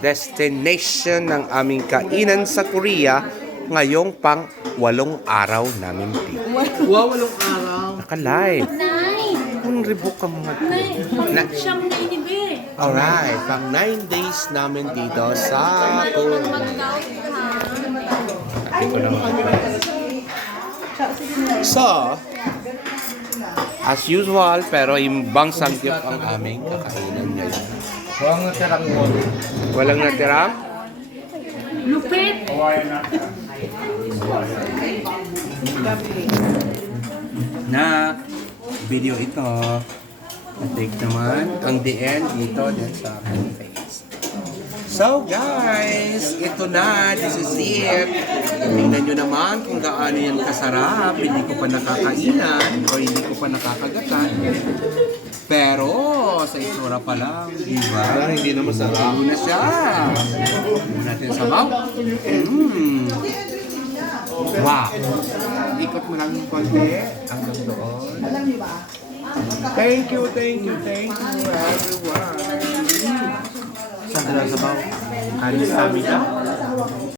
destination ng aming kainan sa Korea ngayong pang-8 araw namin dito. Wow, walong araw. Naka-live. Nine! Ang ribok ka mga Nine! Siyam na inibi! Alright, pang 9 days namin dito sa Korea. Sabi ko lang So, as usual, pero imbang sangyup ang aming kakainan ngayon. Walang natirang wall. Walang natira? Lupit! Na video ito. Take naman ang DN dito din sa aking face. So guys, ito na. This is it. Tingnan nyo naman kung gaano yan kasarap. Hindi ko pa nakakainan o hindi ko pa nakakagatan. Pero sa itsura pa lang, di ba? Parang hindi na masarap. Una siya. Muna natin sa mouth. Wow. Ikot mo lang yung konti hanggang doon. Thank you everyone. Saan na sa mouth? Alis kami ka?